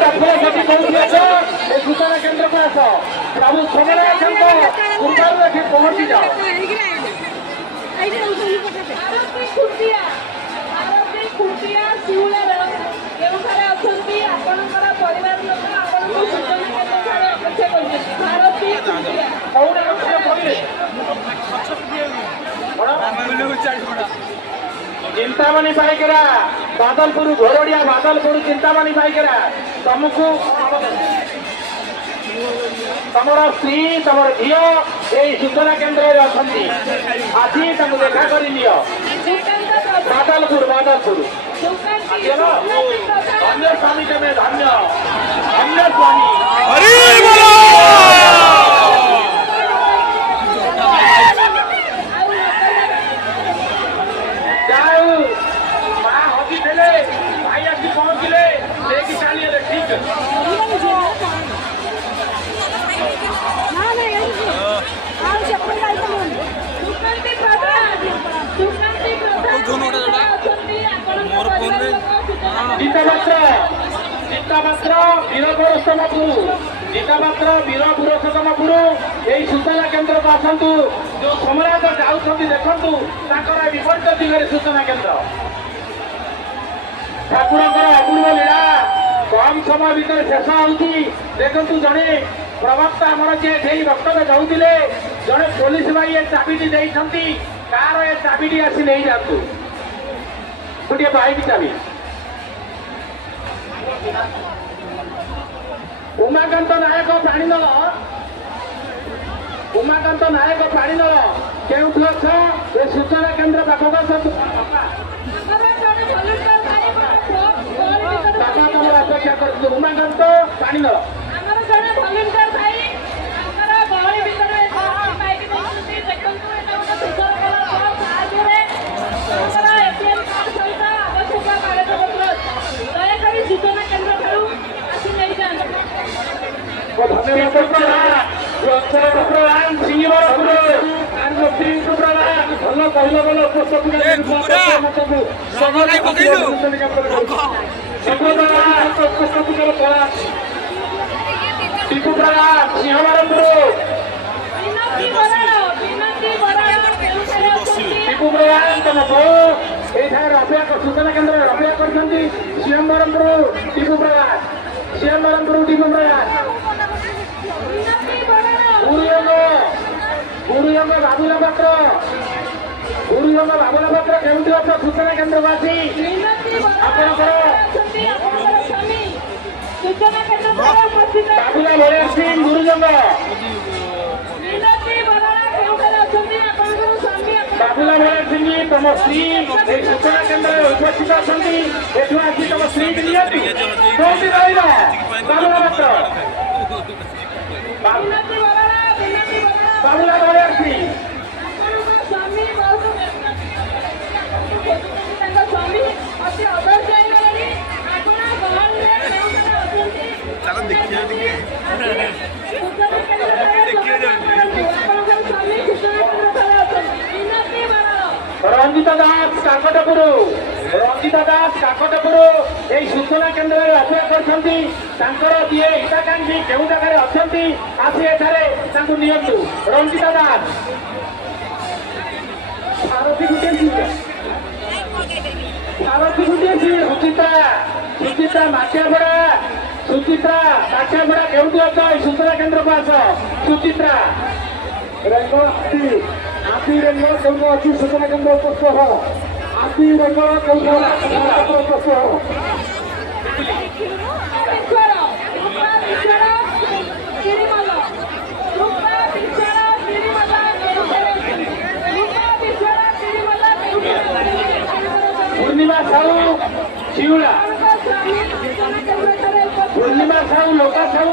जाफर सेठी कोठी आस ए सूचना केंद्र को आस प्रभु समराचंद कृपारू एठी पहुंची जाओ खुटिया शिवलार केउठारे अछंती आपनकर परिवार लोक आपनको सूचना केंद्र ठारे अपेक्षा करछथि भारती खुटिया कौन अपेक्षा करले चिंतामणि पाइकरा बादलपुर घोरड़िया बादलपुर चिंतामणि पाइकरा तुमको तमर स्त्री तमर झील यही सूचना केंद्र आज देखा कर बादलपुर बादलपुर धन्य स्वामी तुम्हें धन्य धन्य स्वामी माँ हकी थे भाई आसी पहुंचले लेकिन चलिए ठीक जीतापात्र वीर पुरुषोत्तमपुर जीतापात्र वीर पुरुषोत्तमपुर यही सूचना केंद्र को आसतु जो सम्राट जाऊँ देखु विपरीत दिगरे सूचना केंद्र ठाकुर अपूर्व लीला कम समय भितर शेष होती देखु जड़े प्रवक्ता आमर जी वक्तव्य जाऊे जड़े पुलिस भाई ये चाबिटी देती कार ये चाबिटी आसी नहीं जातु गोटे बाइक चाबी उमाकांत नायक प्राणीदल उमाकांत नायक प्राणीदल केउठु अछ ए सूचना केंद्र पाखक बाबा तुम अपेक्षा कर उमाकांत प्राणीदल सूचना केंद्र ठारू आसी नहीं जान सूचना केंद्र अपेक्षा कर शिवमरमपुर टीपू प्रकाश शिवमरमपुर टीपू प्रकाश गुरुयंग बाबुला पात्र गुरुयंग बाबुला पात्र केउठी अछ सूचना केंद्र वासी बाबुला भैया सिंह गुरुयंग बाबुला भैया सिंह तुम स्त्री सूचना केंद्र उपस्थित अच्छा आसी तुम स्त्री की नियति कौटी बाबुला पात्र बाबुला भैया सिंह रंजिता दास काकटपुर रंजिता दास काकटपुर यही सूचना केंद्र में अपेक्षा कर दिए हिताकांक्षी केउ जगह अच्छा आसी एठारे नियंतु रंजिता दास सारथी गुटे सुचित्रा सुचित्रा माटियापड़ा सुचित्रा माटियापड़ा केउठी अछ सूचना केंद्र को आस सुचित्रा रेंगो आती रेंगो केउठी अछि सूचना केंद्र उपस्थित हो आती रेंगो केउठी उपस्थित हो पूर्णिमा साहू शिवला पूर्णिमा साहू लोका साहू